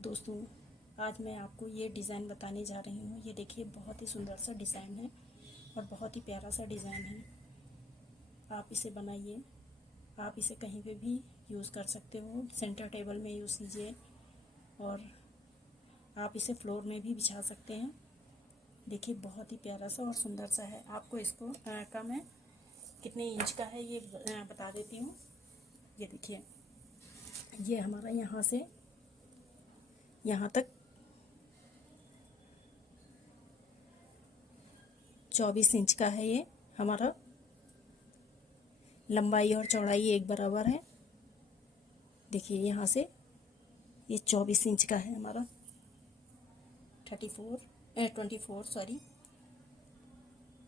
दोस्तों, आज मैं आपको ये डिज़ाइन बताने जा रही हूँ। ये देखिए, बहुत ही सुंदर सा डिज़ाइन है और बहुत ही प्यारा सा डिज़ाइन है। आप इसे बनाइए। आप इसे कहीं पे भी यूज़ कर सकते हो। सेंटर टेबल में यूज़ कीजिए और आप इसे फ्लोर में भी बिछा सकते हैं। देखिए, बहुत ही प्यारा सा और सुंदर सा है। आपको इसको का मैं कितने इंच का है ये बता देती हूँ। ये देखिए, ये हमारा यहाँ से यहाँ तक 24 इंच का है। ये हमारा लंबाई और चौड़ाई एक बराबर है। देखिए, यहाँ से ये 24 इंच का है हमारा। 24 सॉरी।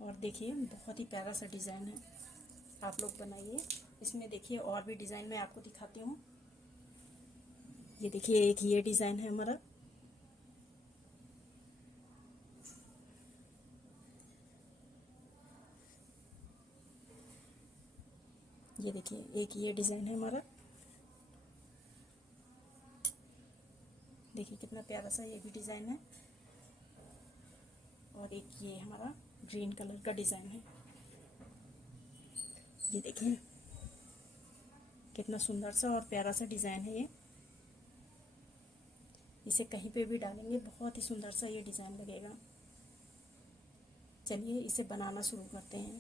और देखिए, बहुत ही प्यारा सा डिज़ाइन है। आप लोग बनाइए। इसमें देखिए, और भी डिज़ाइन मैं आपको दिखाती हूँ। ये देखिए, एक ये डिज़ाइन है हमारा। ये देखिए, एक ये डिज़ाइन है हमारा। देखिए, कितना प्यारा सा ये भी डिज़ाइन है। और एक ये हमारा ग्रीन कलर का डिज़ाइन है। ये देखिए, कितना सुंदर सा और प्यारा सा डिज़ाइन है ये। इसे कहीं पे भी डालेंगे, बहुत ही सुंदर सा ये डिज़ाइन लगेगा। चलिए, इसे बनाना शुरू करते हैं।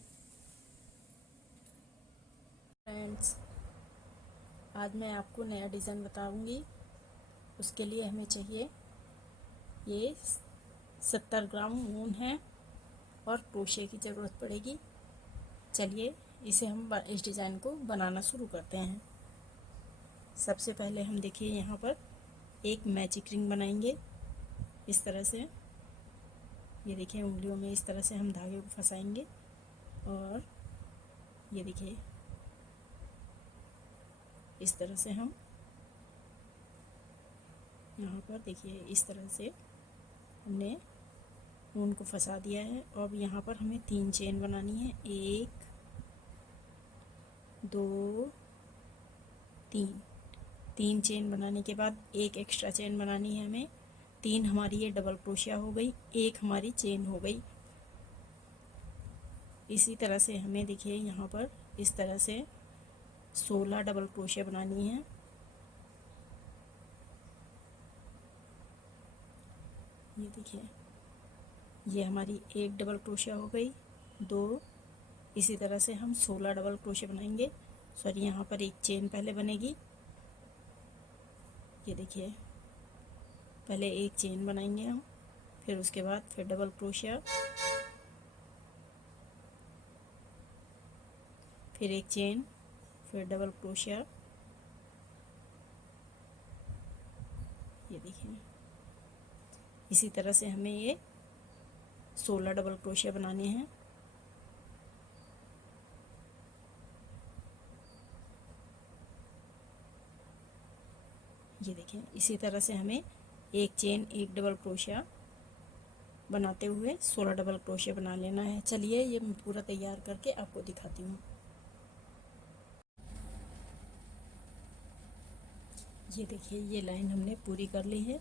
फ्रेंड्स, आज मैं आपको नया डिज़ाइन बताऊंगी। उसके लिए हमें चाहिए ये 70 ग्राम ऊन है और क्रोशे की ज़रूरत पड़ेगी। चलिए, इसे हम इस डिज़ाइन को बनाना शुरू करते हैं। सबसे पहले हम देखिए, यहाँ पर एक मैजिक रिंग बनाएंगे इस तरह से। ये देखिए, उंगलियों में इस तरह से हम धागे को फंसाएंगे और ये देखिए, इस तरह से हम यहाँ पर देखिए, इस तरह से हमने ऊन को फंसा दिया है। अब यहाँ पर हमें 3 चेन बनानी है। 1 2 3 चेन बनाने के बाद एक एक्स्ट्रा चेन बनानी है हमें। 3 हमारी ये डबल क्रोशिया हो गई, एक हमारी चेन हो गई। इसी तरह से हमें देखिए, यहाँ पर इस तरह से 16 डबल क्रोशिया बनानी है। ये देखिए, ये हमारी एक डबल क्रोशिया हो गई, 2। इसी तरह से हम 16 डबल क्रोशिया बनाएंगे। सॉरी, यहाँ पर एक चेन पहले बनेगी। ये देखिए, पहले एक चेन बनाएंगे हम, फिर उसके बाद फिर डबल क्रोशिया, फिर एक चेन, फिर डबल क्रोशिया। ये देखिए, इसी तरह से हमें ये 16 डबल क्रोशिया बनाने हैं। ये देखिए, इसी तरह से हमें एक चेन, एक डबल क्रोशिया बनाते हुए 16 डबल क्रोशिया बना लेना है। चलिए, ये मैं पूरा तैयार करके आपको दिखाती हूँ। ये देखिए, ये लाइन हमने पूरी कर ली है।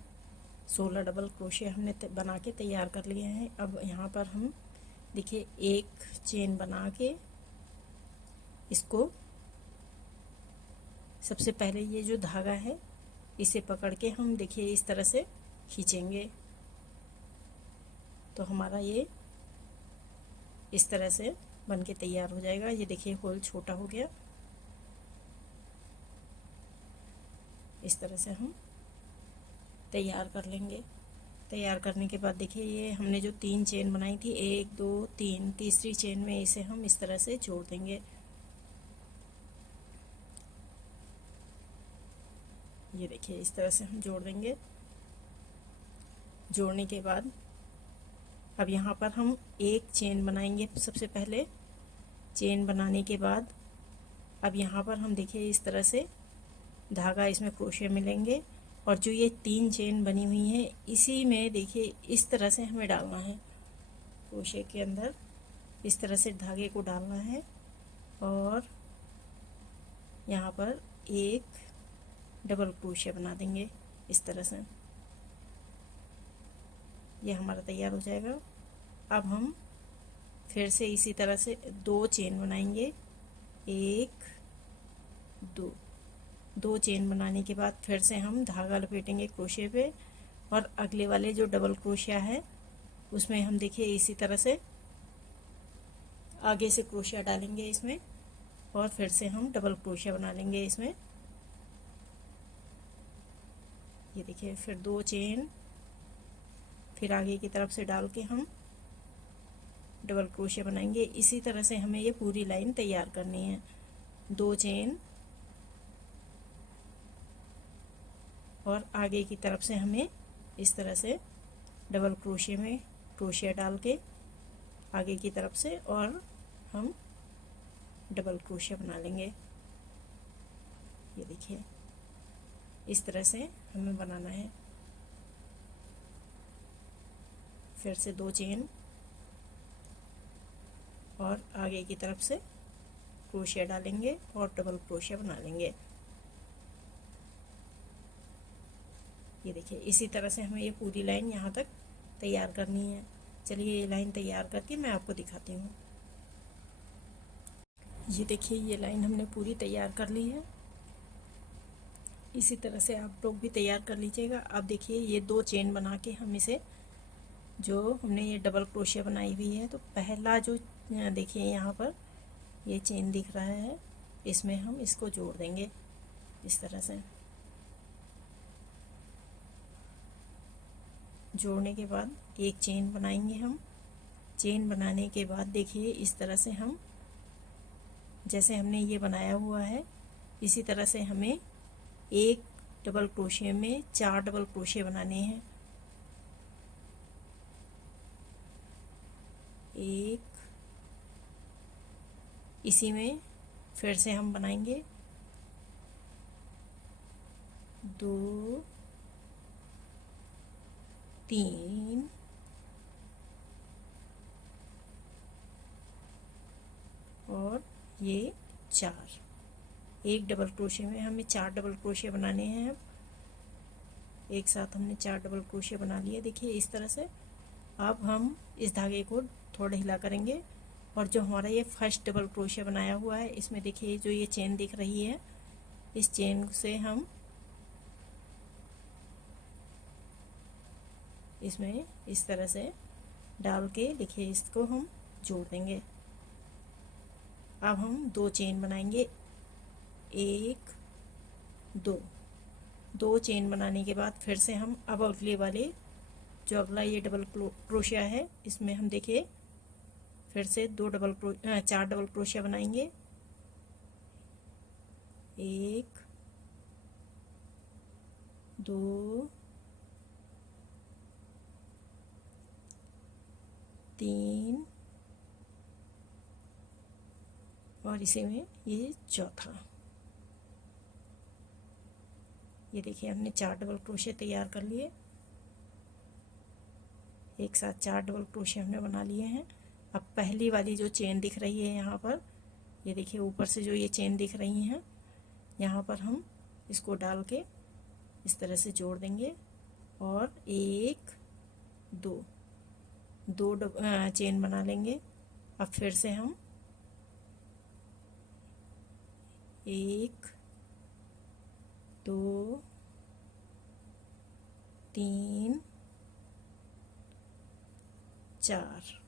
16 डबल क्रोशिया हमने बना के तैयार कर लिए हैं। अब यहाँ पर हम देखिए, एक चेन बना के इसको सबसे पहले ये जो धागा है इसे पकड़ के हम देखिए इस तरह से खींचेंगे, तो हमारा ये इस तरह से बन के तैयार हो जाएगा। ये देखिए, होल छोटा हो गया। इस तरह से हम तैयार कर लेंगे। तैयार करने के बाद देखिए, ये हमने जो 3 चेन बनाई थी, 1 2 3, तीसरी चेन में इसे हम इस तरह से जोड़ देंगे। ये देखिए, इस तरह से हम जोड़ देंगे। जोड़ने के बाद अब यहाँ पर हम एक चेन बनाएंगे। सबसे पहले चेन बनाने के बाद अब यहाँ पर हम देखिए इस तरह से धागा, इसमें क्रोशे मिलेंगे और जो ये 3 चेन बनी हुई हैं इसी में देखिए इस तरह से हमें डालना है। क्रोशे के अंदर इस तरह से धागे को डालना है और यहाँ पर एक डबल क्रोशे बना देंगे इस तरह से। ये हमारा तैयार हो जाएगा। अब हम फिर से इसी तरह से 2 चेन बनाएंगे, 1 2। 2 चेन बनाने के बाद फिर से हम धागा लपेटेंगे क्रोशे पे, और अगले वाले जो डबल क्रोशिया है उसमें हम देखिए इसी तरह से आगे से क्रोशिया डालेंगे इसमें, और फिर से हम डबल क्रोशिया बना लेंगे इसमें। ये देखिए, फिर 2 चेन, फिर आगे की तरफ से डाल के हम डबल क्रोशिया बनाएंगे। इसी तरह से हमें ये पूरी लाइन तैयार करनी है। 2 चेन, और आगे की तरफ से हमें इस तरह से डबल क्रोशिया में क्रोशिया डाल के आगे की तरफ से, और हम डबल क्रोशिया बना लेंगे। ये देखिए, इस तरह से हमें बनाना है। फिर से 2 चेन, और आगे की तरफ से क्रोशिया डालेंगे और डबल क्रोशिया बना लेंगे। ये देखिए, इसी तरह से हमें ये पूरी लाइन यहाँ तक तैयार करनी है। चलिए ये लाइन तैयार करके मैं आपको दिखाती हूँ। ये देखिए, ये लाइन हमने पूरी तैयार कर ली है। इसी तरह से आप लोग भी तैयार कर लीजिएगा। अब देखिए, ये 2 चेन बना के हम इसे, जो हमने ये डबल क्रोशिया बनाई हुई है, तो पहला जो देखिए यहाँ पर ये चेन दिख रहा है, इसमें हम इसको जोड़ देंगे इस तरह से। जोड़ने के बाद एक चेन बनाएंगे हम। चेन बनाने के बाद देखिए इस तरह से हम, जैसे हमने ये बनाया हुआ है, इसी तरह से हमें एक डबल क्रोशिया में 4 डबल क्रोशिया बनाने हैं। 1, इसी में फिर से हम बनाएंगे 2 3 और ये 4। एक डबल क्रोशिया में हमें 4 डबल क्रोशिया बनाने हैं। एक साथ हमने 4 डबल क्रोशिया बना लिए। देखिए इस तरह से। अब हम इस धागे को थोड़ा हिला करेंगे, और जो हमारा ये फर्स्ट डबल क्रोशिया बनाया हुआ है, इसमें देखिए जो ये चेन दिख रही है, इस चेन से हम इसमें इस तरह से डाल के देखिए इसको हम जोड़ देंगे। अब हम 2 चेन बनाएंगे, 1 2 चेन बनाने के बाद फिर से हम अब अगले वाले जो अगला ये डबल क्रोशिया है, इसमें हम देखिए फिर से 4 डबल क्रोशिया बनाएंगे। 1 2 3 और इसी में ये चौथा। ये देखिए हमने 4 डबल क्रोशिया तैयार कर लिए। एक साथ 4 डबल क्रोशिया हमने बना लिए हैं। अब पहली वाली जो चेन दिख रही है यहाँ पर, ये देखिए ऊपर से जो ये चेन दिख रही हैं, यहाँ पर हम इसको डाल के इस तरह से जोड़ देंगे, और 1 2 चेन बना लेंगे। अब फिर से हम 1 2 3 4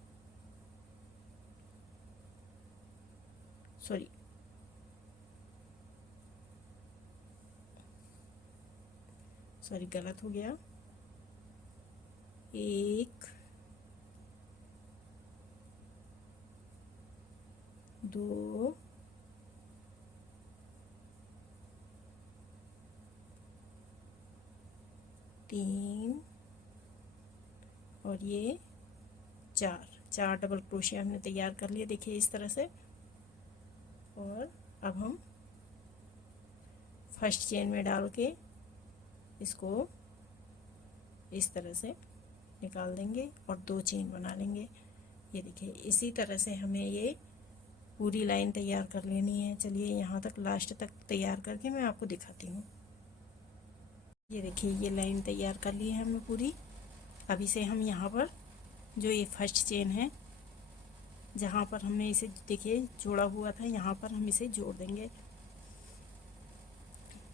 सॉरी गलत हो गया। 1 2 3 और ये 4 डबल क्रोशिया हमने तैयार कर लिए। देखिए इस तरह से। और अब हम फर्स्ट चेन में डाल के इसको इस तरह से निकाल देंगे और 2 चेन बना लेंगे। ये देखिए इसी तरह से हमें ये पूरी लाइन तैयार कर लेनी है। चलिए यहाँ तक लास्ट तक तैयार करके मैं आपको दिखाती हूँ। ये देखिए ये लाइन तैयार कर ली है हमने पूरी। अब इसे हम यहाँ पर जो ये फर्स्ट चेन है जहाँ पर हमने इसे देखिए जोड़ा हुआ था, यहाँ पर हम इसे जोड़ देंगे।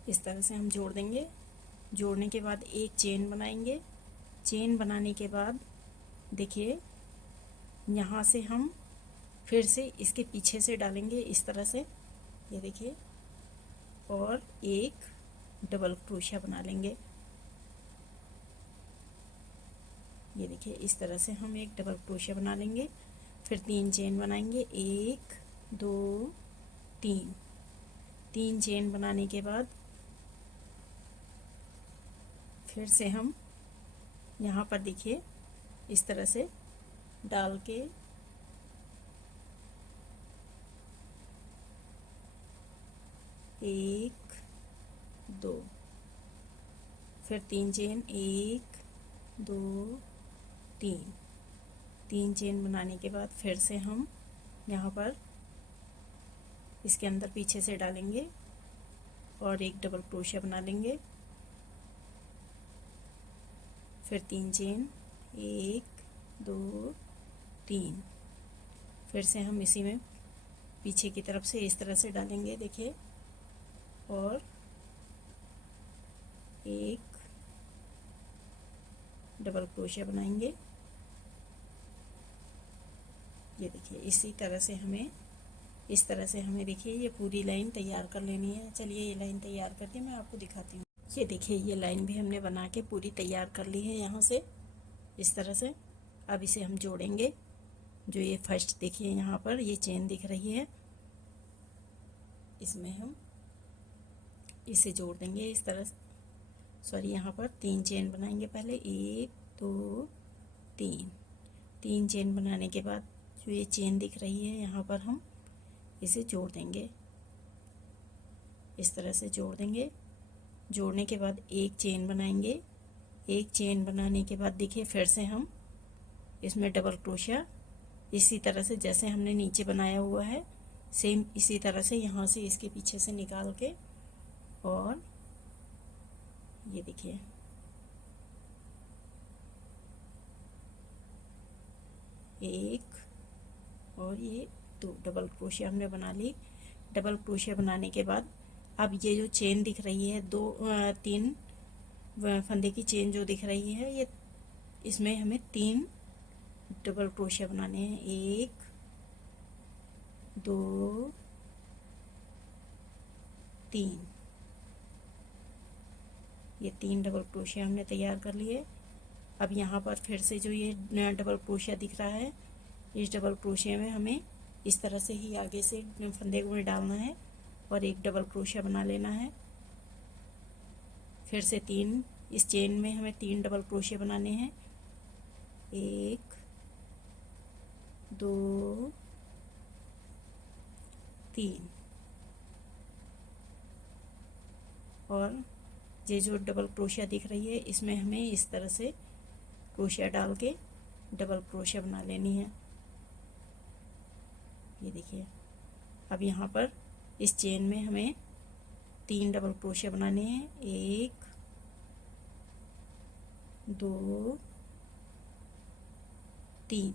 इस तरह से हम जोड़ देंगे। जोड़ने के बाद एक चेन बनाएंगे। चेन बनाने के बाद देखिए यहाँ से हम फिर से इसके पीछे से डालेंगे इस तरह से, ये देखिए, और एक डबल क्रोशिया बना लेंगे। ये देखिए इस तरह से हम एक डबल क्रोशिया बना लेंगे। फिर 3 चेन बनाएंगे, 1 2 3। 3 चेन बनाने के बाद फिर से हम यहाँ पर देखिए इस तरह से डाल के एक 2, फिर 3 चेन, 1 2 3। 3 चेन बनाने के बाद फिर से हम यहाँ पर इसके अंदर पीछे से डालेंगे और एक डबल क्रोशिया बना लेंगे। फिर 3 चेन, 1 2 3। फिर से हम इसी में पीछे की तरफ से इस तरह से डालेंगे देखिए, और एक डबल क्रोशिया बनाएंगे। ये देखिए इसी तरह से हमें इस तरह से हमें देखिए ये पूरी लाइन तैयार कर लेनी है। चलिए ये लाइन तैयार करके मैं आपको दिखाती हूँ। ये देखिए ये लाइन भी हमने बना के पूरी तैयार कर ली है यहाँ से इस तरह से। अब इसे हम जोड़ेंगे। जो ये फर्स्ट देखिए यहाँ पर ये चेन दिख रही है, इसमें हम इसे जोड़ देंगे इस तरह से। सॉरी, यहाँ पर 3 चेन बनाएंगे पहले, 1 2 3। 3 चेन बनाने के बाद जो ये चेन दिख रही है यहाँ पर हम इसे जोड़ देंगे, इस तरह से जोड़ देंगे। जोड़ने के बाद एक चेन बनाएंगे। एक चेन बनाने के बाद देखिए फिर से हम इसमें डबल क्रोशिया इसी तरह से जैसे हमने नीचे बनाया हुआ है सेम इसी तरह से यहाँ से इसके पीछे से निकाल के, और ये देखिए एक और ये 2 डबल क्रोशिया हमने बना ली। डबल क्रोशिया बनाने के बाद अब ये जो चेन दिख रही है 3 फंदे की चेन जो दिख रही है, ये इसमें हमें 3 डबल क्रोशिया बनाने हैं, 1 2 3। ये 3 डबल क्रोशिया हमने तैयार कर लिए। अब यहाँ पर फिर से जो ये डबल क्रोशिया दिख रहा है, इस डबल क्रोशिया में हमें इस तरह से ही आगे से फंदे में डालना है और एक डबल क्रोशिया बना लेना है। फिर से 3 इस चेन में हमें 3 डबल क्रोशिया बनाने हैं, 1 2 3। और ये जो डबल क्रोशिया दिख रही है इसमें हमें इस तरह से क्रोशिया डाल के डबल क्रोशिया बना लेनी है। ये देखिए अब यहाँ पर इस चेन में हमें 3 डबल क्रोशिया बनाने हैं, 1 2 3।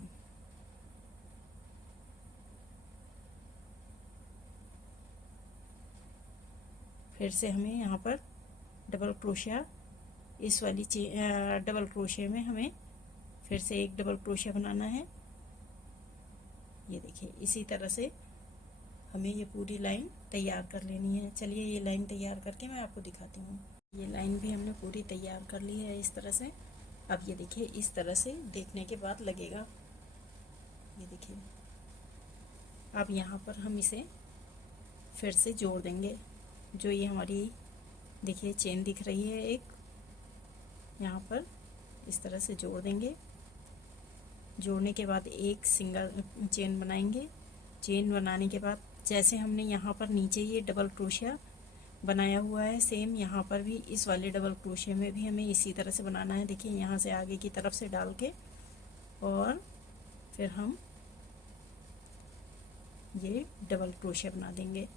फिर से हमें यहाँ पर डबल क्रोशिया इस वाली डबल क्रोशिया में हमें फिर से एक डबल क्रोशिया बनाना है। ये देखिए इसी तरह से हमें ये पूरी लाइन तैयार कर लेनी है। चलिए ये लाइन तैयार करके मैं आपको दिखाती हूँ। ये लाइन भी हमने पूरी तैयार कर ली है इस तरह से। अब ये देखिए इस तरह से देखने के बाद लगेगा, ये देखिए। अब यहाँ पर हम इसे फिर से जोड़ देंगे। जो ये हमारी देखिए चेन दिख रही है एक, यहाँ पर इस तरह से जोड़ देंगे। जोड़ने के बाद एक सिंगल चेन बनाएंगे। चेन बनाने के बाद जैसे हमने यहाँ पर नीचे ये डबल क्रोशिया बनाया हुआ है, सेम यहाँ पर भी इस वाले डबल क्रोशिया में भी हमें इसी तरह से बनाना है। देखिए यहाँ से आगे की तरफ से डाल के, और फिर हम ये डबल क्रोशिया बना देंगे।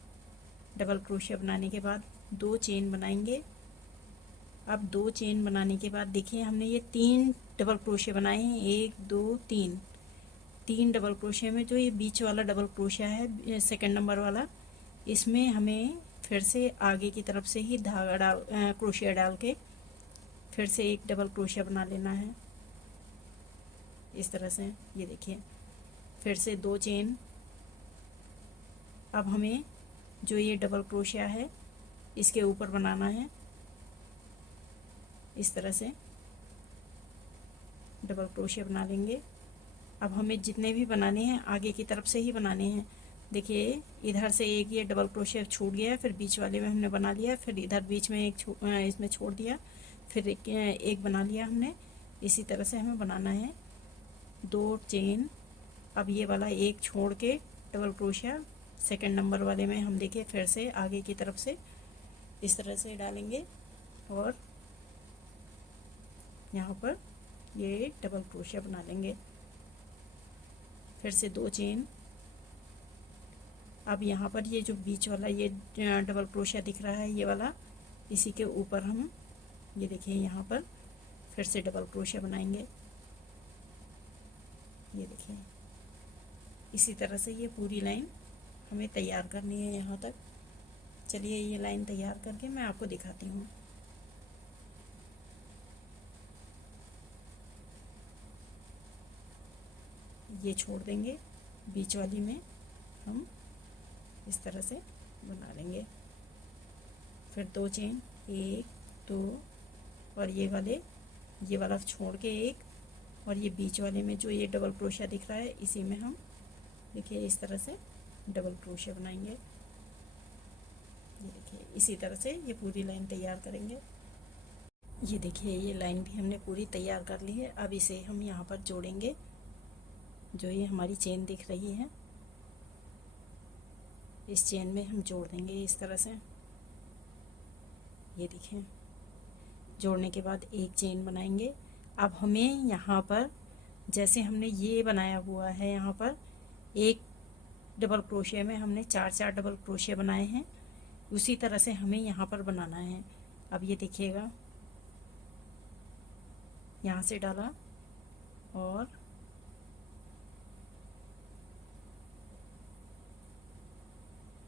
डबल क्रोशिया बनाने के बाद 2 चेन बनाएंगे। अब 2 चेन बनाने के बाद देखिए हमने ये 3 डबल क्रोशे बनाए हैं, 1 2 3, 3 डबल क्रोशे में जो ये बीच वाला डबल क्रोशा है सेकंड नंबर वाला, इसमें हमें फिर से आगे की तरफ से ही धागा डाल क्रोशिया डाल के फिर से एक डबल क्रोशिया बना लेना है इस तरह से। ये देखिए फिर से 2 चेन। अब हमें जो ये डबल क्रोशिया है इसके ऊपर बनाना है इस तरह से, डबल क्रोशिया बना लेंगे। अब हमें जितने भी बनाने हैं आगे की तरफ से ही बनाने हैं। देखिए इधर से एक ये डबल क्रोशिया छूट गया, फिर बीच वाले में हमने बना लिया, फिर इधर बीच में एक इसमें छोड़ दिया, फिर एक बना लिया हमने। इसी तरह से हमें बनाना है 2 चेन। अब ये वाला एक छोड़ के डबल क्रोशिया सेकंड नंबर वाले में हम देखिए फिर से आगे की तरफ से इस तरह से डालेंगे और यहाँ पर ये डबल क्रोशिया बना लेंगे। फिर से 2 चेन। अब यहाँ पर ये जो बीच वाला ये डबल क्रोशिया दिख रहा है ये वाला, इसी के ऊपर हम ये देखिए यहाँ पर फिर से डबल क्रोशिया बनाएंगे। ये देखिए इसी तरह से ये पूरी लाइन हमें तैयार करनी है यहाँ तक। चलिए ये लाइन तैयार करके मैं आपको दिखाती हूँ। ये छोड़ देंगे, बीच वाली में हम इस तरह से बना लेंगे। फिर 2 चेन, 1 2 और ये वाला छोड़ के एक, और ये बीच वाले में जो ये डबल क्रोशिया दिख रहा है इसी में हम देखिए इस तरह से डबल क्रोशिया बनाएंगे। ये देखिए इसी तरह से ये पूरी लाइन तैयार करेंगे। ये देखिए ये लाइन भी हमने पूरी तैयार कर ली है। अब इसे हम यहाँ पर जोड़ेंगे। जो ये हमारी चेन दिख रही है इस चेन में हम जोड़ देंगे इस तरह से। ये देखिए जोड़ने के बाद एक चेन बनाएंगे। अब हमें यहाँ पर जैसे हमने ये बनाया हुआ है, यहाँ पर एक डबल क्रोशिया में हमने 4 डबल क्रोशिया बनाए हैं, उसी तरह से हमें यहाँ पर बनाना है। अब ये देखिएगा यहाँ से डाला और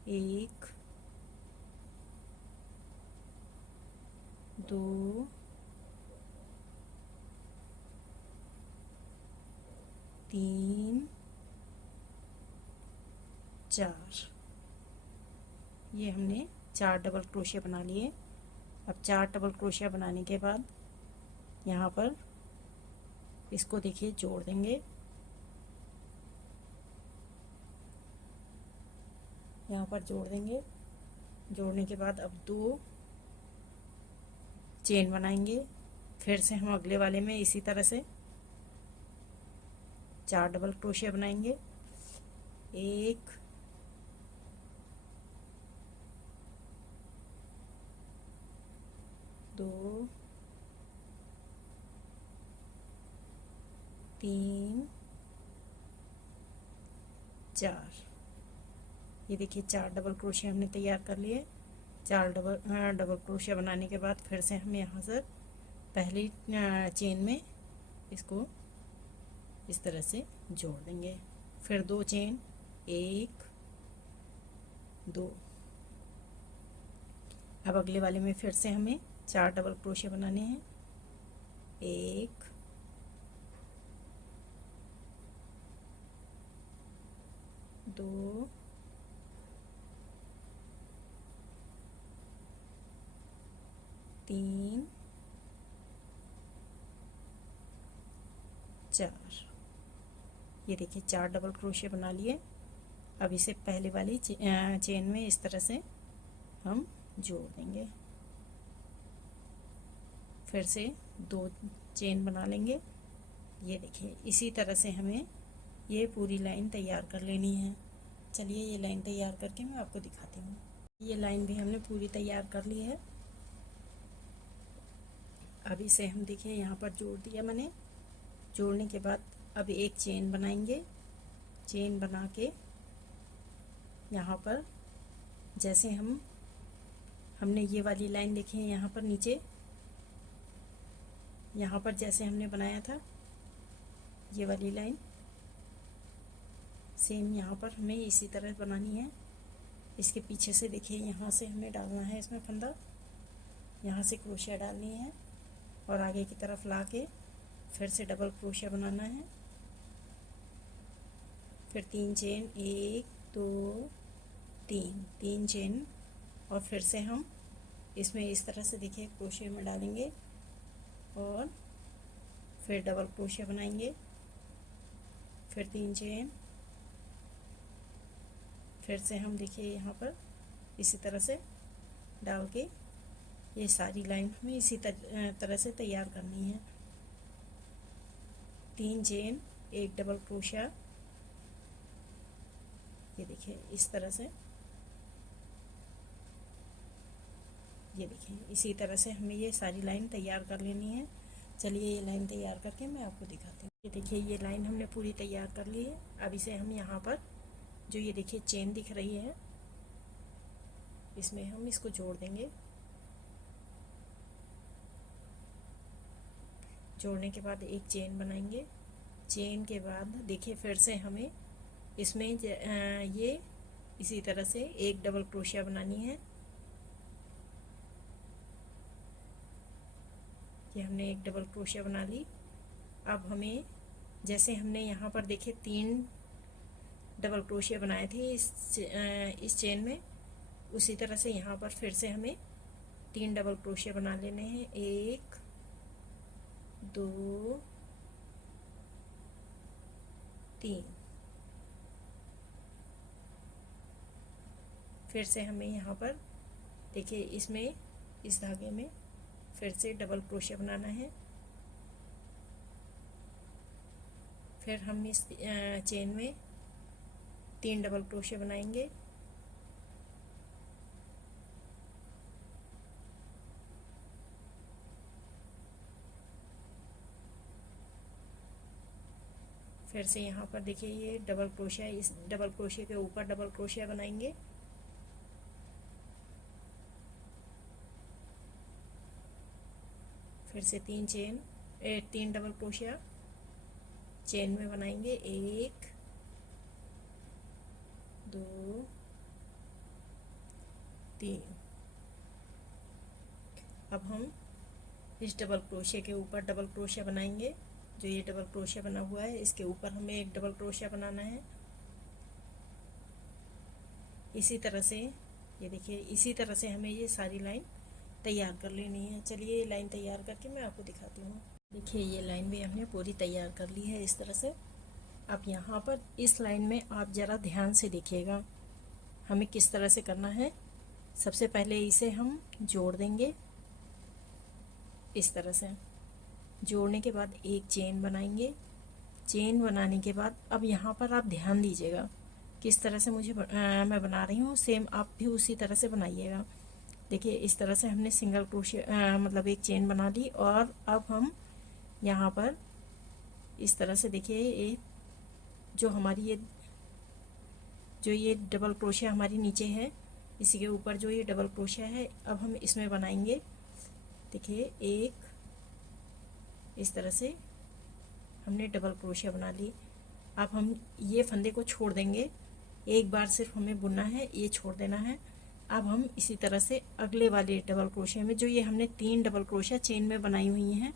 एक 2 3 4, ये हमने 4 डबल क्रोशिया बना लिए। अब 4 डबल क्रोशिया बनाने के बाद यहाँ पर इसको देखिए जोड़ देंगे। यहाँ पर जोड़ देंगे। जोड़ने के बाद अब 2 चेन बनाएंगे। फिर से हम अगले वाले में इसी तरह से 4 डबल क्रोशिया बनाएंगे। 1 2 3 4, ये देखिए 4 डबल क्रोशिया हमने तैयार कर लिए। 4 डबल क्रोशिया बनाने के बाद फिर से हम यहाँ से पहली चेन में इसको इस तरह से जोड़ देंगे। फिर 2 चेन, 1 2। अब अगले वाले में फिर से हमें 4 डबल क्रोशिया बनाने हैं। 1 2 3 4, ये देखिए 4 डबल क्रोशिया बना लिए। अब इसे पहले वाली चेन में इस तरह से हम जोड़ देंगे। फिर से 2 चेन बना लेंगे। ये देखिए इसी तरह से हमें ये पूरी लाइन तैयार कर लेनी है। चलिए ये लाइन तैयार करके मैं आपको दिखाती हूँ। ये लाइन भी हमने पूरी तैयार कर ली है। अब इसे हम देखिए यहाँ पर जोड़ दिया मैंने। जोड़ने के बाद अब एक चेन बनाएंगे। चेन बना के यहाँ पर जैसे हमने ये वाली लाइन देखी है यहाँ पर नीचे, यहाँ पर जैसे हमने बनाया था ये वाली लाइन सेम यहाँ पर हमें इसी तरह बनानी है। इसके पीछे से देखिए यहाँ से हमें डालना है इसमें फंदा, यहाँ से क्रोशिया डालनी है और आगे की तरफ ला के फिर से डबल क्रोशिया बनाना है। फिर 3 चेन, 1 2 3, 3 चेन और फिर से हम इसमें इस तरह से देखिए क्रोशिया में डालेंगे और फिर डबल क्रोशिया बनाएंगे। फिर 3 चेन, फिर से हम देखिए यहाँ पर इसी तरह से डाल के ये सारी लाइन हमें इसी तरह से तैयार करनी है। 3 चेन, 1 डबल क्रोशिया, ये देखिए इस तरह से, ये देखिए इसी तरह से हमें ये सारी लाइन तैयार कर लेनी है। चलिए ये लाइन तैयार करके मैं आपको दिखाती हूँ। ये देखिए ये लाइन हमने पूरी तैयार कर ली है। अब इसे हम यहाँ पर जो ये देखिए चेन दिख रही है इसमें हम इसको जोड़ देंगे। जोड़ने के बाद एक चेन बनाएंगे। चेन के बाद देखिए फिर से हमें इसमें ये इसी तरह से एक डबल क्रोशिया बनानी है। ये हमने एक डबल क्रोशिया बना ली। अब हमें जैसे हमने यहाँ पर देखिए 3 डबल क्रोशिया बनाए थे इस चेन में, उसी तरह से यहाँ पर फिर से हमें 3 डबल क्रोशिया बना लेने हैं। 1 2 3। फिर से हमें यहाँ पर देखिए इसमें इस धागे में फिर से डबल क्रोशिया बनाना है। फिर हम इस चेन में 3 डबल क्रोशिया बनाएंगे। फिर से यहाँ पर देखिए ये डबल क्रोशिया, इस डबल क्रोशिया के ऊपर डबल क्रोशिया बनाएंगे। फिर से 3 चेन, 3 डबल क्रोशिया चेन में बनाएंगे। 1 2 3। अब हम इस डबल क्रोशिया के ऊपर डबल क्रोशिया बनाएंगे। जो ये डबल क्रोशिया बना हुआ है इसके ऊपर हमें एक डबल क्रोशिया बनाना है। इसी तरह से ये देखिए इसी तरह से हमें ये सारी लाइन तैयार कर लेनी है। चलिए ये लाइन तैयार करके मैं आपको दिखाती हूँ। देखिए ये लाइन भी हमने पूरी तैयार कर ली है इस तरह से। अब यहाँ पर इस लाइन में आप ज़रा ध्यान से देखिएगा हमें किस तरह से करना है। सबसे पहले इसे हम जोड़ देंगे इस तरह से। जोड़ने के बाद एक चेन बनाएंगे। चेन बनाने के बाद अब यहाँ पर आप ध्यान दीजिएगा किस तरह से मैं बना रही हूँ, सेम आप भी उसी तरह से बनाइएगा। देखिए इस तरह से हमने सिंगल क्रोशिया मतलब एक चेन बना ली और अब हम यहाँ पर इस तरह से देखिए ये जो हमारी ये डबल क्रोशिया हमारी नीचे है, इसी के ऊपर जो ये डबल क्रोशिया है अब हम इसमें बनाएंगे। देखिए एक इस तरह से हमने डबल क्रोशिया बना ली। अब हम ये फंदे को छोड़ देंगे, एक बार सिर्फ हमें बुनना है, ये छोड़ देना है। अब हम इसी तरह से अगले वाले डबल क्रोशिया में जो ये हमने 3 डबल क्रोशिया चेन में बनाई हुई हैं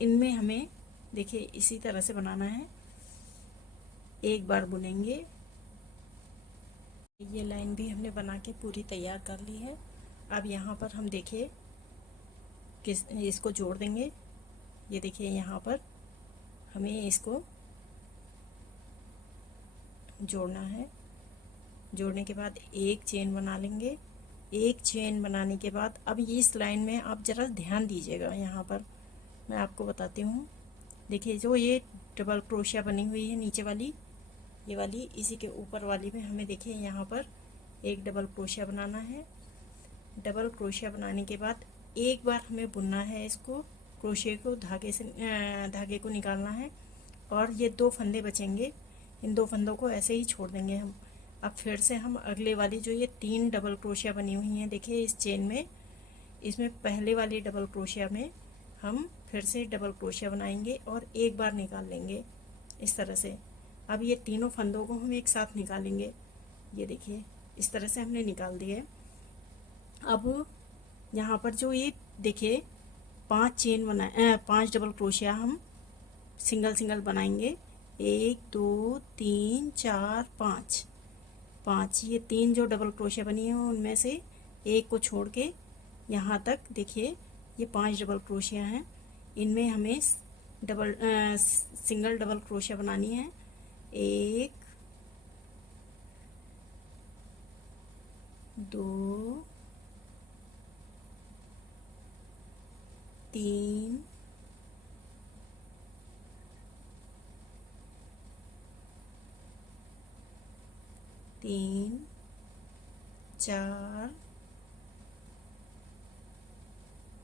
इनमें हमें देखिए इसी तरह से बनाना है। एक बार बुनेंगे। ये लाइन भी हमने बना के पूरी तैयार कर ली है। अब यहाँ पर हम देखिए इसको जोड़ देंगे। ये देखिए यहाँ पर हमें इसको जोड़ना है। जोड़ने के बाद एक चेन बना लेंगे। एक चेन बनाने के बाद अब इस लाइन में आप ज़रा ध्यान दीजिएगा, यहाँ पर मैं आपको बताती हूँ। देखिए जो ये डबल क्रोशिया बनी हुई है नीचे वाली, ये वाली, इसी के ऊपर वाली में हमें देखिए यहाँ पर एक डबल क्रोशिया बनाना है। डबल क्रोशिया बनाने के बाद एक बार हमें बुनना है, इसको क्रोशिया को धागे को निकालना है और ये 2 फंदे बचेंगे, इन 2 फंदों को ऐसे ही छोड़ देंगे हम। अब फिर से हम अगले वाली जो ये 3 डबल क्रोशिया बनी हुई हैं देखिए इस चेन में, इसमें पहले वाली डबल क्रोशिया में हम फिर से डबल क्रोशिया बनाएंगे और एक बार निकाल लेंगे इस तरह से। अब ये तीनों फंदों को हम एक साथ निकालेंगे। ये देखिए इस तरह से हमने निकाल दिए। अब यहाँ पर जो ये देखिए 5 चेन बनाए 5 डबल क्रोशिया हम सिंगल सिंगल बनाएंगे। 1 2 3 4 5 5। ये 3 जो डबल क्रोशिया बनी है उनमें से एक को छोड़ के यहाँ तक देखिए ये 5 डबल क्रोशिया हैं। इनमें हमें सिंगल डबल क्रोशिया बनानी है। 1 2 3 3 4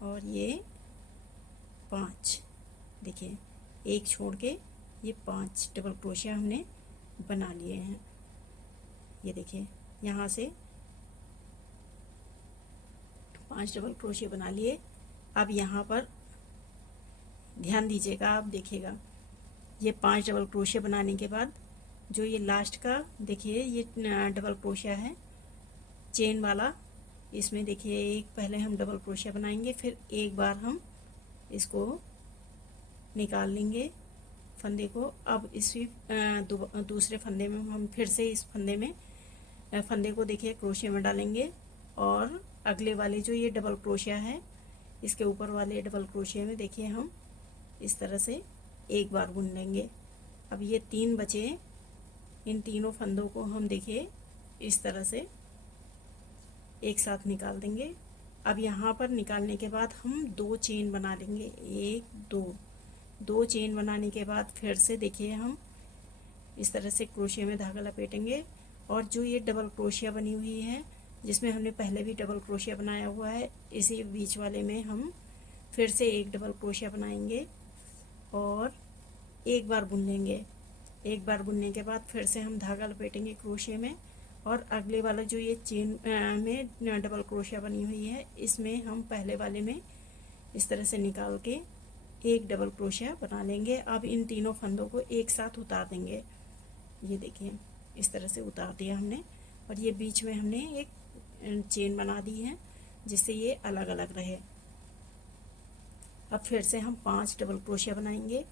और ये 5। देखिए एक छोड़ के ये 5 डबल क्रोशिया हमने बना लिए हैं। ये देखिए यहाँ से 5 डबल क्रोशिया बना लिए। अब यहाँ पर ध्यान दीजिएगा, आप देखिएगा ये 5 डबल क्रोशिया बनाने के बाद जो ये लास्ट का देखिए ये डबल क्रोशिया है चेन वाला, इसमें देखिए एक पहले हम डबल क्रोशिया बनाएंगे, फिर एक बार हम इसको निकाल लेंगे फंदे को। अब इसी दूसरे फंदे में हम फिर से इस फंदे में फंदे को देखिए क्रोशिया में डालेंगे और अगले वाले जो ये डबल क्रोशिया है इसके ऊपर वाले डबल क्रोशिया में देखिए हम इस तरह से एक बार बुन लेंगे। अब ये 3 बचे, इन तीनों फंदों को हम देखिए इस तरह से एक साथ निकाल देंगे। अब यहाँ पर निकालने के बाद हम 2 चेन बना लेंगे। 1 2 चेन बनाने के बाद फिर से देखिए हम इस तरह से क्रोशिया में धागा लपेटेंगे और जो ये डबल क्रोशिया बनी हुई है जिसमें हमने पहले भी डबल क्रोशिया बनाया हुआ है, इसी बीच वाले में हम फिर से एक डबल क्रोशिया बनाएंगे और एक बार बुन लेंगे। एक बार बुनने के बाद फिर से हम धागा लपेटेंगे क्रोशिया में और अगले वाला जो ये चेन में डबल क्रोशिया बनी हुई है इसमें हम पहले वाले में इस तरह से निकाल के एक डबल क्रोशिया बना लेंगे। अब इन तीनों फंदों को एक साथ उतार देंगे। ये देखिए इस तरह से उतार दिया हमने और ये बीच में हमने एक चेन बना दी है जिससे ये अलग अलग रहे। अब फिर से हम 5 डबल क्रोशिया बनाएंगे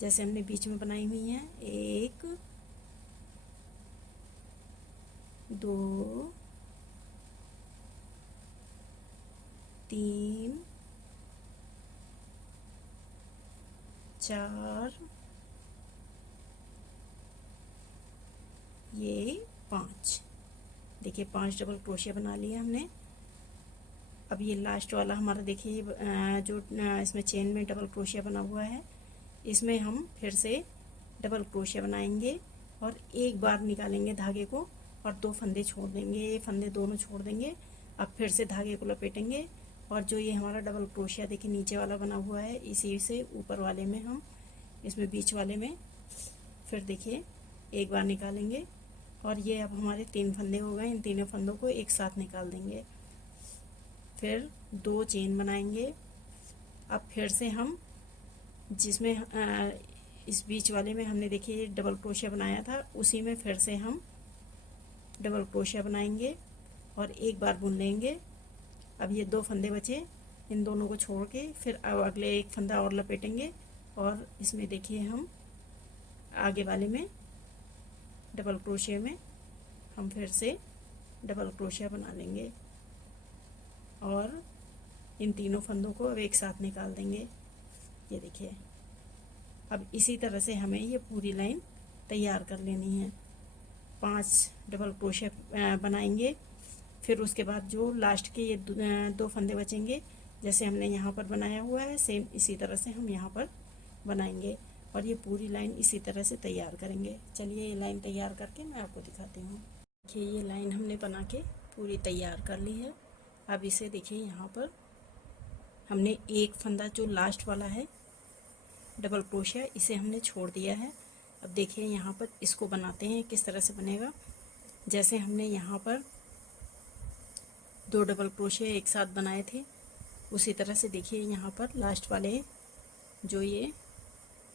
जैसे हमने बीच में बनाई हुई हैं। 1 2 3 4 ये 5। देखिए 5 डबल क्रोशिया बना लिया हमने। अब ये लास्ट वाला हमारा देखिए जो इसमें चेन में डबल क्रोशिया बना हुआ है इसमें हम फिर से डबल क्रोशिया बनाएंगे और एक बार निकालेंगे धागे को और 2 फंदे छोड़ देंगे। ये फंदे दोनों छोड़ देंगे। अब फिर से धागे को लपेटेंगे और जो ये हमारा डबल क्रोशिया देखिए नीचे वाला बना हुआ है इसी से ऊपर वाले में हम इसमें बीच वाले में फिर देखिए एक बार निकालेंगे और ये अब हमारे 3 फंदे हो गए। इन तीनों फंदों को एक साथ निकाल देंगे। फिर 2 चेन बनाएंगे। अब फिर से हम जिसमें इस बीच वाले में हमने देखिए डबल क्रोशिया बनाया था उसी में फिर से हम डबल क्रोशिया बनाएंगे और एक बार बुन लेंगे। अब ये 2 फंदे बचे, इन दोनों को छोड़ के फिर अब अगले एक फंदा और लपेटेंगे और इसमें देखिए हम आगे वाले में डबल क्रोशिया में हम फिर से डबल क्रोशिया बना लेंगे और इन तीनों फंदों को अब एक साथ निकाल देंगे। ये देखिए अब इसी तरह से हमें ये पूरी लाइन तैयार कर लेनी है। 5 डबल क्रोशिया बनाएंगे, फिर उसके बाद जो लास्ट के ये 2 फंदे बचेंगे जैसे हमने यहाँ पर बनाया हुआ है सेम इसी तरह से हम यहाँ पर बनाएंगे और ये पूरी लाइन इसी तरह से तैयार करेंगे। चलिए ये लाइन तैयार करके मैं आपको दिखाती हूँ। देखिए ये लाइन हमने बना के पूरी तैयार कर ली है। अब इसे देखिए यहाँ पर हमने एक फंदा जो लास्ट वाला है डबल क्रोशिया इसे हमने छोड़ दिया है। अब देखिए यहाँ पर इसको बनाते हैं किस तरह से बनेगा। जैसे हमने यहाँ पर 2 डबल क्रोशिया एक साथ बनाए थे उसी तरह से देखिए यहाँ पर लास्ट वाले जो ये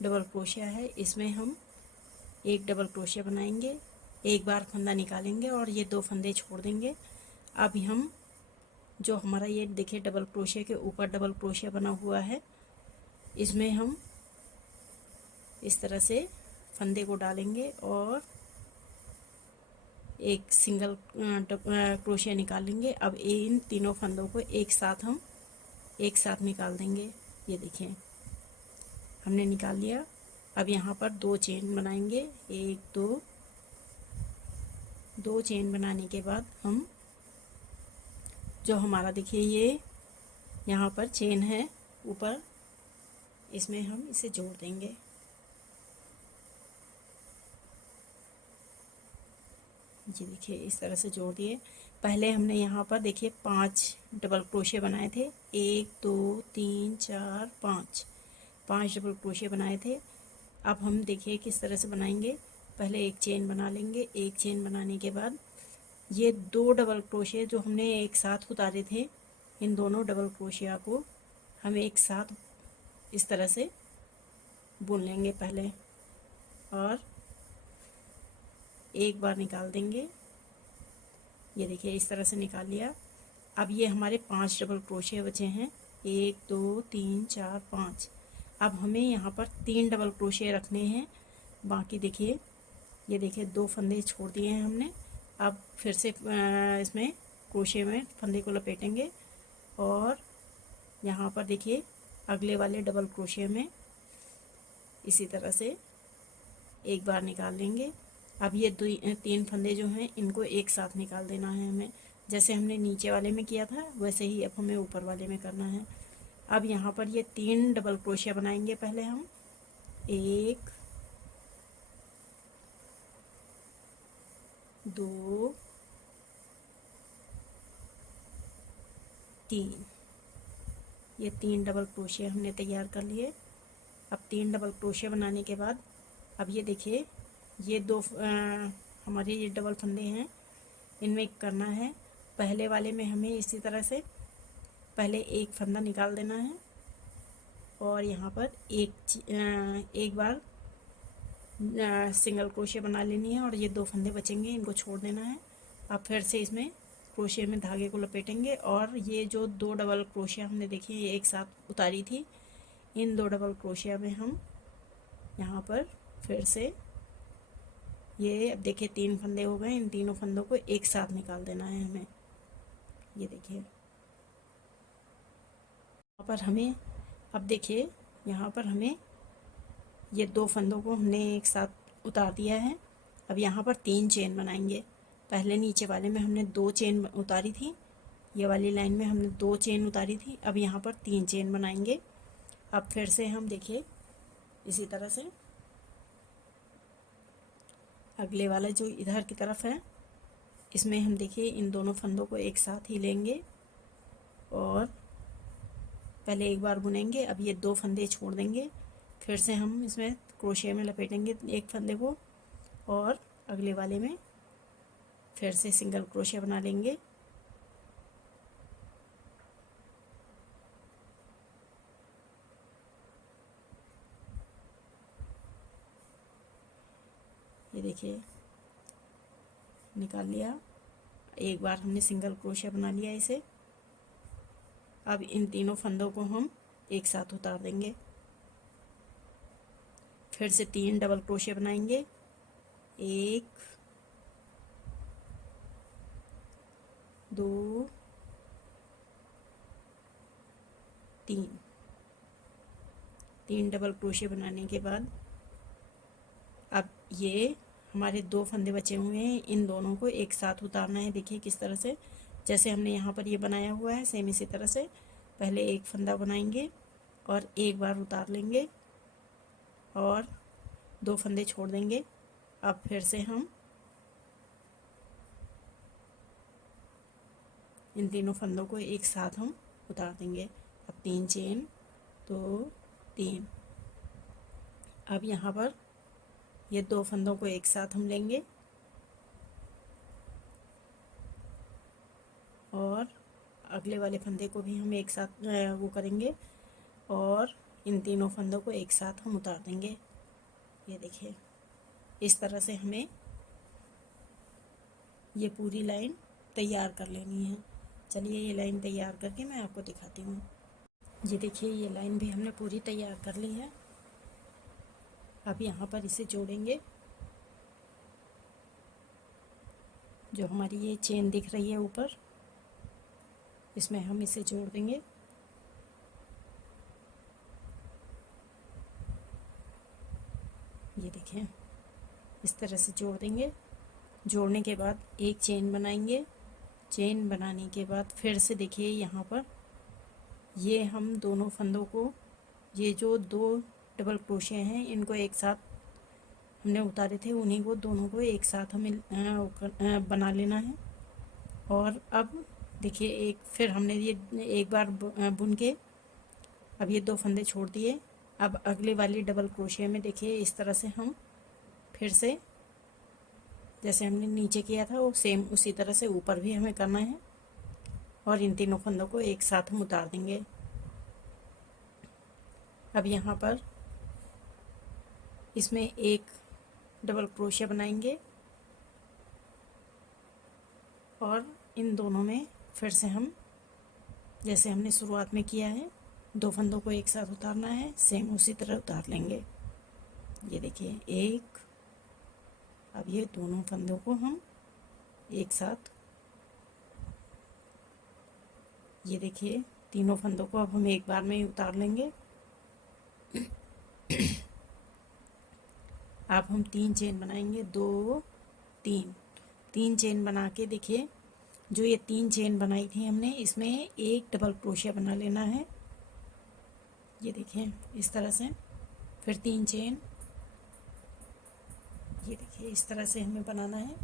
डबल क्रोशिया है इसमें हम एक डबल क्रोशिया बनाएंगे, एक बार फंदा निकालेंगे और ये 2 फंदे छोड़ देंगे। अभी हम जो हमारा ये देखिए डबल क्रोशिया के ऊपर डबल क्रोशिया बना हुआ है इसमें हम इस तरह से फंदे को डालेंगे और एक सिंगल क्रोशिया निकालेंगे। अब इन तीनों फंदों को एक साथ निकाल देंगे। ये देखिए हमने निकाल लिया। अब यहाँ पर 2 चेन बनाएंगे, 1 2 चेन बनाने के बाद हम जो हमारा देखिए ये यहाँ पर चेन है ऊपर, इसमें हम इसे जोड़ देंगे। जी देखिए इस तरह से जोड़ दिए। पहले हमने यहाँ पर देखिए 5 डबल क्रोशिया बनाए थे, 1 2 3 4 5 डबल क्रोशिया बनाए थे। अब हम देखिए किस तरह से बनाएंगे। पहले एक चेन बना लेंगे, एक चेन बनाने के बाद ये 2 डबल क्रोशिया जो हमने एक साथ उतारे थे, इन दोनों डबल क्रोशिया को हम एक साथ इस तरह से बुन लेंगे पहले और एक बार निकाल देंगे। ये देखिए इस तरह से निकाल लिया। अब ये हमारे 5 डबल क्रोशिया बचे हैं, 1 2 3 4 5। अब हमें यहाँ पर 3 डबल क्रोशिया रखने हैं। बाकी देखिए ये देखिए 2 फंदे छोड़ दिए हैं हमने। अब फिर से इसमें क्रोशिया में फंदे को लपेटेंगे और यहाँ पर देखिए अगले वाले डबल क्रोशिया में इसी तरह से एक बार निकाल लेंगे। अब ये 3 फंदे जो हैं इनको एक साथ निकाल देना है हमें। जैसे हमने नीचे वाले में किया था वैसे ही अब हमें ऊपर वाले में करना है। अब यहाँ पर ये 3 डबल क्रोशिया बनाएंगे पहले हम, 1 2 3। ये 3 डबल क्रोशिया हमने तैयार कर लिए। अब 3 डबल क्रोशिया बनाने के बाद अब ये देखिए ये 2 हमारे ये डबल फंदे हैं, इनमें करना है। पहले वाले में हमें इसी तरह से पहले एक फंदा निकाल देना है और यहाँ पर एक बार सिंगल क्रोशिया बना लेनी है और ये 2 फंदे बचेंगे इनको छोड़ देना है। अब फिर से इसमें क्रोशिया में धागे को लपेटेंगे और ये जो 2 डबल क्रोशिया हमने देखी ये एक साथ उतारी थी, इन 2 डबल क्रोशिया में हम यहाँ पर फिर से ये अब देखिए 3 फंदे हो गए। इन तीनों फंदों को एक साथ निकाल देना है हमें। ये देखिए यहाँ पर हमें अब देखिए यहाँ पर हमें ये 2 फंदों को हमने एक साथ उतार दिया है। अब यहाँ पर 3 चेन बनाएंगे। पहले नीचे वाले में हमने 2 चेन उतारी थी, ये वाली लाइन में हमने 2 चेन उतारी थी। अब यहाँ पर 3 चेन बनाएंगे। अब फिर से हम देखिए इसी तरह से अगले वाला जो इधर की तरफ है इसमें हम देखिए इन दोनों फंदों को एक साथ ही लेंगे और पहले एक बार बुनेंगे। अब ये 2 फंदे छोड़ देंगे, फिर से हम इसमें क्रोशिया में लपेटेंगे एक फंदे को और अगले वाले में फिर से सिंगल क्रोशिया बना लेंगे। ये देखिए निकाल लिया, एक बार हमने सिंगल क्रोशिया बना लिया इसे। अब इन तीनों फंदों को हम एक साथ उतार देंगे, फिर से 3 डबल क्रोशिया बनाएंगे, 1 2 3 डबल क्रोशिया बनाने के बाद अब ये हमारे 2 फंदे बचे हुए हैं, इन दोनों को एक साथ उतारना है। देखिए किस तरह से, जैसे हमने यहाँ पर ये बनाया हुआ है सेम इसी तरह से पहले एक फंदा बनाएंगे और एक बार उतार लेंगे और 2 फंदे छोड़ देंगे। अब फिर से हम इन तीनों फंदों को एक साथ हम उतार देंगे। अब 3 चेन 2 3। अब यहाँ पर ये 2 फंदों को एक साथ हम लेंगे और अगले वाले फंदे को भी हम एक साथ वो करेंगे और इन तीनों फंदों को एक साथ हम उतार देंगे। ये देखिए इस तरह से हमें ये पूरी लाइन तैयार कर लेनी है। चलिए ये लाइन तैयार करके मैं आपको दिखाती हूँ। ये देखिए ये लाइन भी हमने पूरी तैयार कर ली है। अब यहाँ पर इसे जोड़ेंगे। जो हमारी ये चेन दिख रही है ऊपर, इसमें हम इसे जोड़ देंगे। ये देखें इस तरह से जोड़ देंगे। जोड़ने के बाद एक चेन बनाएंगे। चेन बनाने के बाद फिर से देखिए यहाँ पर ये हम दोनों फंदों को, ये जो दो डबल क्रोशे हैं इनको एक साथ हमने उतारे थे, उन्हीं को दोनों को एक साथ हमें बना लेना है। और अब देखिए एक फिर हमने ये एक बार बुन के अब ये दो फंदे छोड़ दिए। अब अगले वाली डबल क्रोशिया में देखिए इस तरह से हम फिर से जैसे हमने नीचे किया था वो सेम उसी तरह से ऊपर भी हमें करना है और इन तीनों फंदों को एक साथ हम उतार देंगे। अब यहाँ पर इसमें एक डबल क्रोशिया बनाएंगे और इन दोनों में फिर से हम जैसे हमने शुरुआत में किया है दो फंदों को एक साथ उतारना है, सेम उसी तरह उतार लेंगे। ये देखिए एक, अब ये दोनों फंदों को हम एक साथ, ये देखिए तीनों फंदों को अब हम एक बार में ही उतार लेंगे। अब हम 3 चेन बनाएंगे, 2 3 3 चेन बना के देखिए जो ये 3 चेन बनाई थी हमने इसमें एक डबल क्रोशिया बना लेना है। ये देखिए इस तरह से फिर 3 चेन, ये देखिए इस तरह से हमें बनाना है।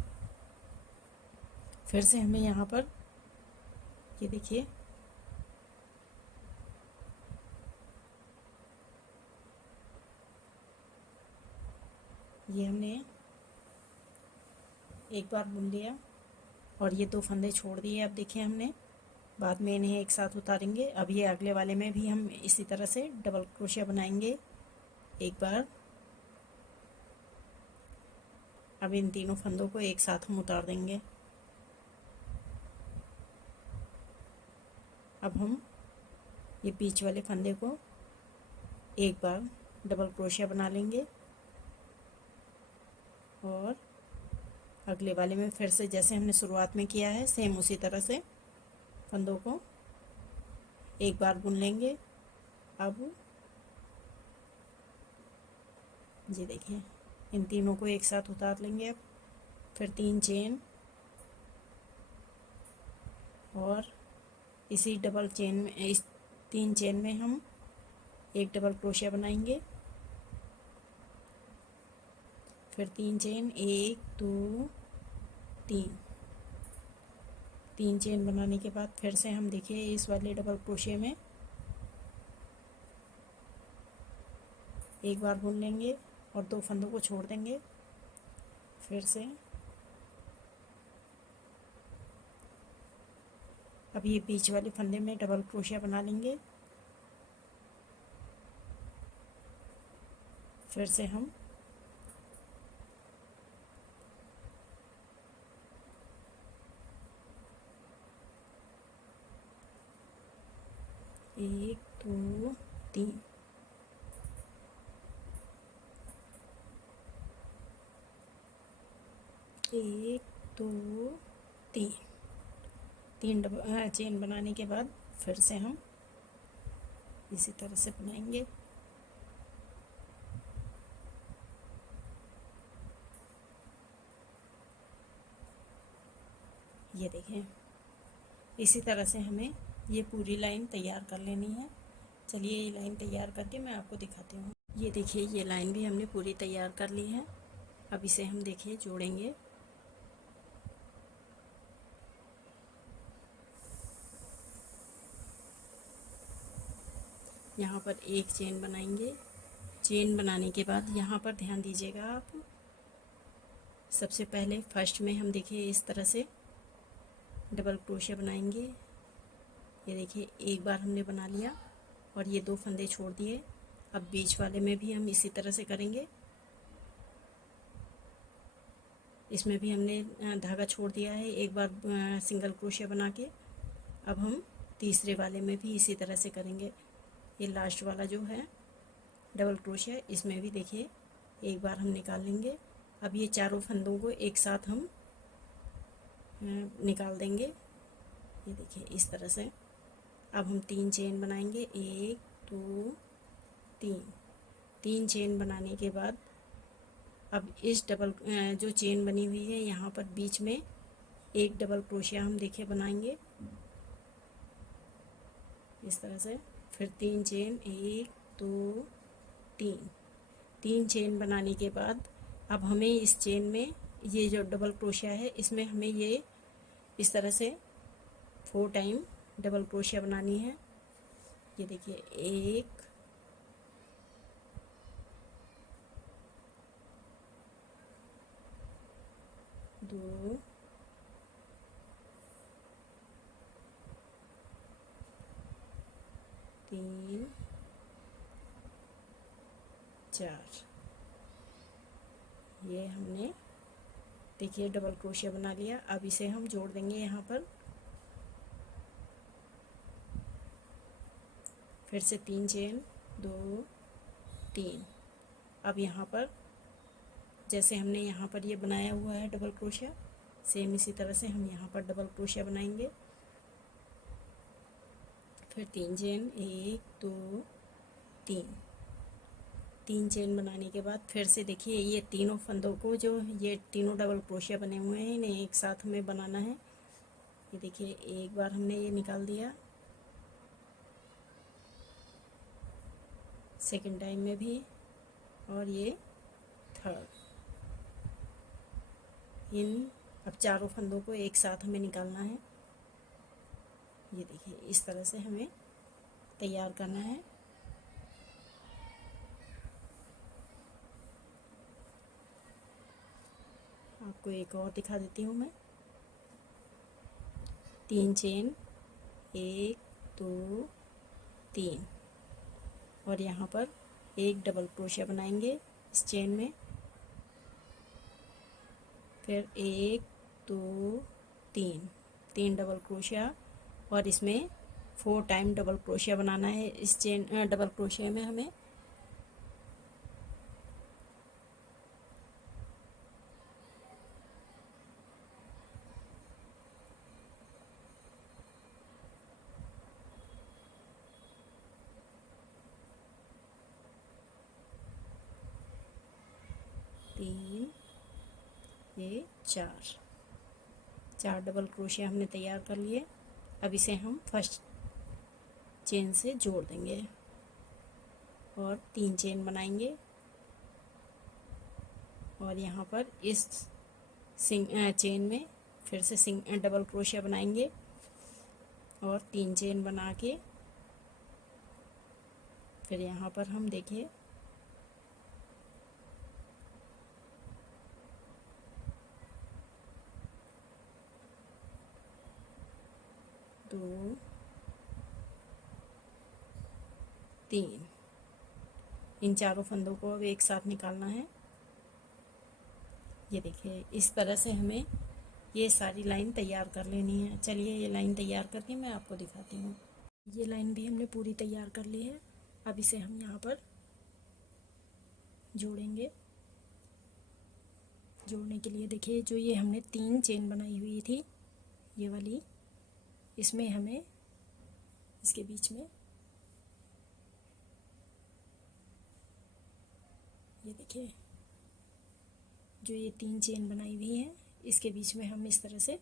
फिर से हमें यहाँ पर ये देखिए ये हमने एक बार बुन लिया और ये दो फंदे छोड़ दिए। अब देखिए हमने बाद में इन्हें एक साथ उतारेंगे। अब ये अगले वाले में भी हम इसी तरह से डबल क्रोशिया बनाएंगे एक बार। अब इन तीनों फंदों को एक साथ हम उतार देंगे। अब हम ये बीच वाले फंदे को एक बार डबल क्रोशिया बना लेंगे और अगले वाले में फिर से जैसे हमने शुरुआत में किया है सेम उसी तरह से फंदों को एक बार बुन लेंगे। अब ये देखिए इन तीनों को एक साथ उतार लेंगे। अब फिर 3 चेन और इसी डबल चेन में, इस 3 चेन में हम एक डबल क्रोशिया बनाएंगे। फिर 3 चेन, 1 2 3 चेन बनाने के बाद फिर से हम देखिए इस वाले डबल क्रोशिया में एक बार बुन लेंगे और दो फंदों को छोड़ देंगे। फिर से अब ये बीच वाले फंदे में डबल क्रोशिया बना लेंगे। फिर से हम एक दो तीन, एक दो तीन, 3 डबल चेन बनाने के बाद फिर से हम इसी तरह से बनाएंगे। ये देखें इसी तरह से हमें ये पूरी लाइन तैयार कर लेनी है। चलिए ये लाइन तैयार करके मैं आपको दिखाती हूँ। ये देखिए ये लाइन भी हमने पूरी तैयार कर ली है। अब इसे हम देखिए जोड़ेंगे। यहाँ पर एक चेन बनाएंगे। चेन बनाने के बाद यहाँ पर ध्यान दीजिएगा आप, सबसे पहले फर्स्ट में हम देखिए इस तरह से डबल क्रोशिया बनाएंगे ये देखिए एक बार हमने बना लिया और ये 2 फंदे छोड़ दिए। अब बीच वाले में भी हम इसी तरह से करेंगे। इसमें भी हमने धागा छोड़ दिया है एक बार सिंगल क्रोशिया बना के। अब हम तीसरे वाले में भी इसी तरह से करेंगे। ये लास्ट वाला जो है डबल क्रोशिया, इसमें भी देखिए एक बार हम निकाल लेंगे। अब ये चारों फंदों को एक साथ हम निकाल देंगे। ये देखिए इस तरह से। अब हम 3 चेन बनाएंगे, 1 2 3। 3 चेन बनाने के बाद अब इस डबल जो चेन बनी हुई है यहाँ पर बीच में एक डबल क्रोशिया हम देखिए बनाएंगे इस तरह से। फिर 3 चेन, 1 2 3। 3 चेन बनाने के बाद अब हमें इस चेन में ये जो डबल क्रोशिया है इसमें हमें ये इस तरह से 4 टाइम डबल क्रोशिया बनानी है। ये देखिए 1 2 3 4। ये हमने देखिए डबल क्रोशिया बना लिया। अब इसे हम जोड़ देंगे यहाँ पर। फिर से 3 चेन, 2 3। अब यहाँ पर जैसे हमने यहाँ पर ये बनाया हुआ है डबल क्रोशिया, सेम इसी तरह से हम यहाँ पर डबल क्रोशिया बनाएंगे। फिर 3 चेन, 1 2 3। 3 चेन बनाने के बाद फिर से देखिए ये तीनों फंदों को, जो ये तीनों डबल क्रोशिया बने हुए हैं, इन्हें एक साथ हमें बनाना है। ये देखिए एक बार हमने ये निकाल दिया, सेकंड टाइम में भी, और ये थर्ड। इन अब चारों फंदों को एक साथ हमें निकालना है। ये देखिए इस तरह से हमें तैयार करना है। आपको एक और दिखा देती हूँ मैं। 3 चेन, 1 2 3, और यहाँ पर एक डबल क्रोशिया बनाएंगे इस चेन में। फिर 1 2 3, 3 डबल क्रोशिया, और इसमें 4 टाइम डबल क्रोशिया बनाना है इस चेन डबल क्रोशिया में हमें। तीन, ये 4 डबल क्रोशिया हमने तैयार कर लिए। अब इसे हम फर्स्ट चेन से जोड़ देंगे और 3 चेन बनाएंगे, और यहाँ पर इस चेन में फिर से डबल क्रोशिया बनाएंगे और 3 चेन बना के फिर यहाँ पर हम देखिए दो 3, इन चारों फंदों को अब एक साथ निकालना है। ये देखिए इस तरह से हमें ये सारी लाइन तैयार कर लेनी है। चलिए ये लाइन तैयार करके मैं आपको दिखाती हूँ। ये लाइन भी हमने पूरी तैयार कर ली है। अब इसे हम यहाँ पर जोड़ेंगे। जोड़ने के लिए देखिए जो ये हमने 3 चेन बनाई हुई थी ये वाली, इसमें हमें इसके बीच में ये देखिए जो ये 3 चेन बनाई हुई है इसके बीच में हम इस तरह से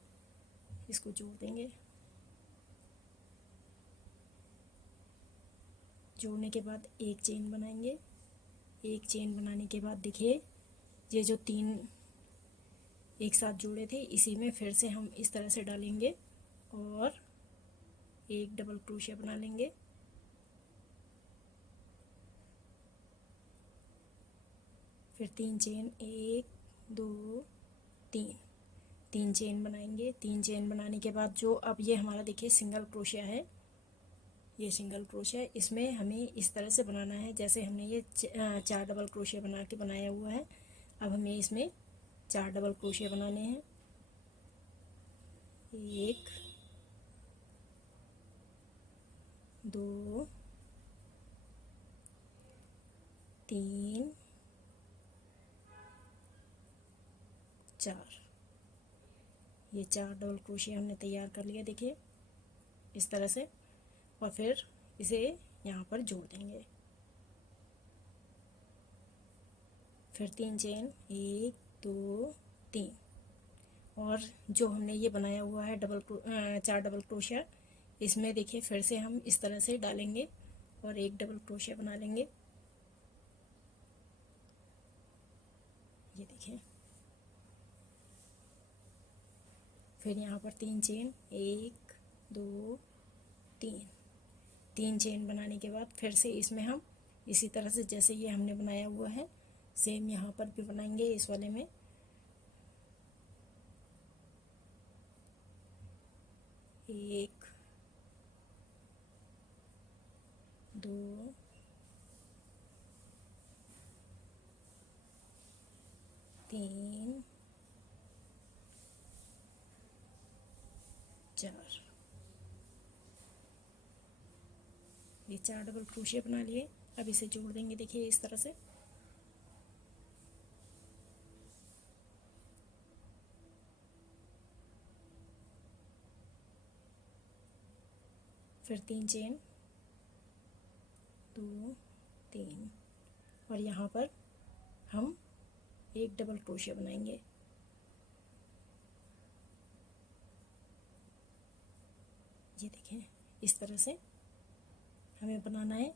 इसको जोड़ देंगे। जोड़ने के बाद एक चेन बनाएंगे। एक चेन बनाने के बाद देखिए ये जो 3 एक साथ जोड़े थे इसी में फिर से हम इस तरह से डालेंगे और एक डबल क्रोशिया बना लेंगे। फिर 3 चेन, 1 2 3, 3 चेन बनाएंगे। 3 चेन बनाने के बाद जो अब ये हमारा देखिए सिंगल क्रोशिया है, ये सिंगल क्रोशिया, इसमें हमें इस तरह से बनाना है जैसे हमने ये 4 डबल क्रोशिया बना के बनाया हुआ है। अब हमें इसमें 4 डबल क्रोशिया बनाने हैं। 1 2 3 4। ये 4 डबल क्रोशिया हमने तैयार कर लिया, देखिए इस तरह से। और फिर इसे यहाँ पर जोड़ देंगे। फिर 3 चेन, 1 2 3। और जो हमने ये बनाया हुआ है 4 डबल क्रोशिया, इसमें देखिए फिर से हम इस तरह से डालेंगे और एक डबल क्रोशिया बना लेंगे। ये देखिए, फिर यहाँ पर 3 चेन, 1 2 3। 3 चेन बनाने के बाद फिर से इसमें हम इसी तरह से जैसे ये हमने बनाया हुआ है सेम यहाँ पर भी बनाएंगे। इस वाले में 1 2 3 4। ये 4 डबल क्रोशिया बना लिए। अब इसे जोड़ देंगे, देखिए इस तरह से। फिर 3 चेन, 2 3। और यहाँ पर हम एक डबल क्रोशिया बनाएंगे। ये देखें, इस तरह से हमें बनाना है।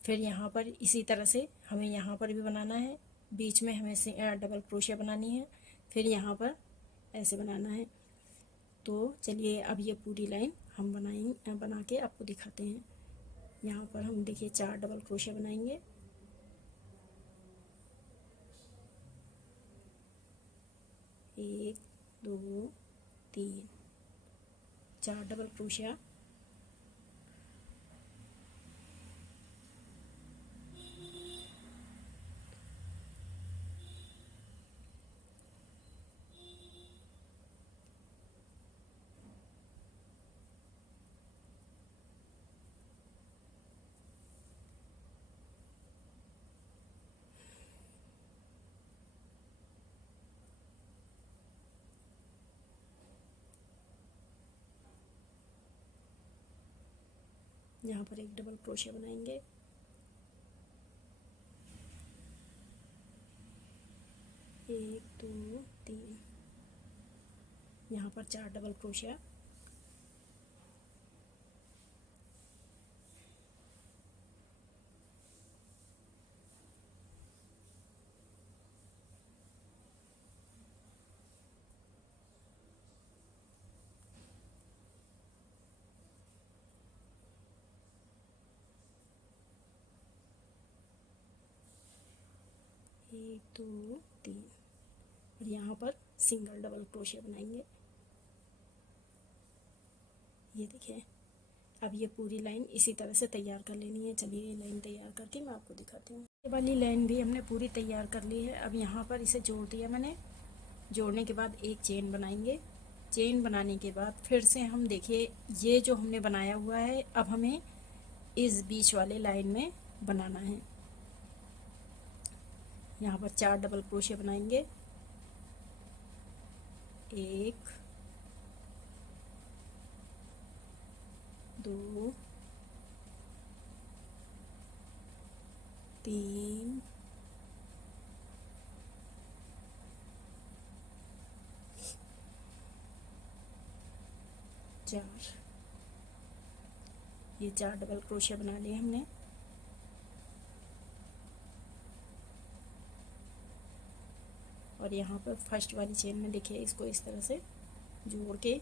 फिर यहाँ पर इसी तरह से हमें यहाँ पर भी बनाना है। बीच में हमें से डबल क्रोशिया बनानी है। फिर यहाँ पर ऐसे बनाना है। तो चलिए अब ये पूरी लाइन हम बना के आपको दिखाते हैं। यहाँ पर हम देखिए 4 डबल क्रोशिया बनाएंगे। 1 2 3, 4 डबल क्रोशिया। यहाँ पर एक डबल क्रोशिया बनाएंगे। 1 2 3। यहाँ पर 4 डबल क्रोशिया। 1 2 3। और यहाँ पर सिंगल डबल क्रोशिया बनाएंगे। ये देखिए, अब ये पूरी लाइन इसी तरह से तैयार कर लेनी है। चलिए ये लाइन तैयार करके मैं आपको दिखाती हूँ। ये वाली लाइन भी हमने पूरी तैयार कर ली है। अब यहाँ पर इसे जोड़ दिया मैंने। जोड़ने के बाद एक चेन बनाएंगे। चेन बनाने के बाद फिर से हम देखिए ये जो हमने बनाया हुआ है अब हमें इस बीच वाले लाइन में बनाना है। यहाँ पर 4 डबल क्रोशिया बनाएंगे। 1 2 3 4। ये 4 डबल क्रोशिया बना लिए हमने। और यहाँ पर फर्स्ट वाली चेन में देखिए इसको इस तरह से जोड़ के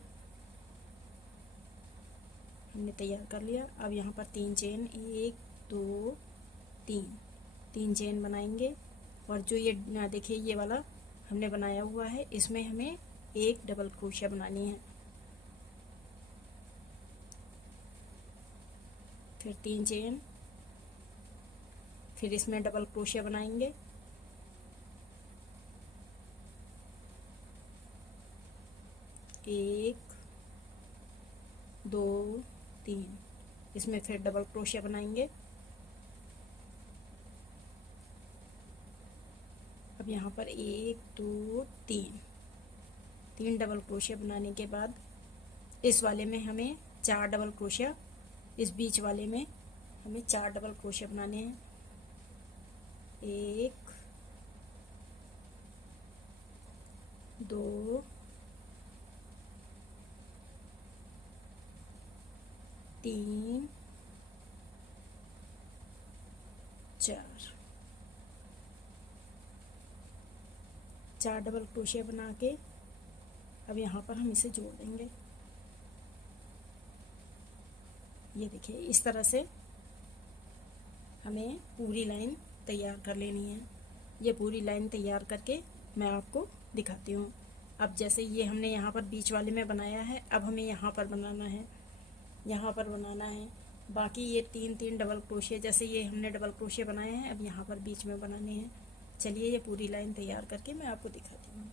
हमने तैयार कर लिया। अब यहाँ पर 3 चेन, 1 2 3। 3 चेन बनाएंगे। और जो ये देखिए ये वाला हमने बनाया हुआ है इसमें हमें एक डबल क्रोशिया बनानी है। फिर 3 चेन, फिर इसमें डबल क्रोशिया बनाएंगे। एक, दो, तीन, इसमें फिर डबल क्रोशिया बनाएंगे। अब यहाँ पर 1 2 3 डबल क्रोशिया बनाने के बाद इस वाले में हमें 4 डबल क्रोशिया, इस बीच वाले में हमें 4 डबल क्रोशिया बनाने हैं। 1 2 3 4 डबल क्रोशिया बना के अब यहाँ पर हम इसे जोड़ देंगे। ये देखिए, इस तरह से हमें पूरी लाइन तैयार कर लेनी है। ये पूरी लाइन तैयार करके मैं आपको दिखाती हूँ। अब जैसे ये हमने यहाँ पर बीच वाले में बनाया है, अब हमें यहाँ पर बनाना है, यहाँ पर बनाना है। बाकी ये 3 डबल क्रोशिया, जैसे ये हमने डबल क्रोशिया बनाए हैं, अब यहाँ पर बीच में बनाने हैं। चलिए ये पूरी लाइन तैयार करके मैं आपको दिखाती हूँ।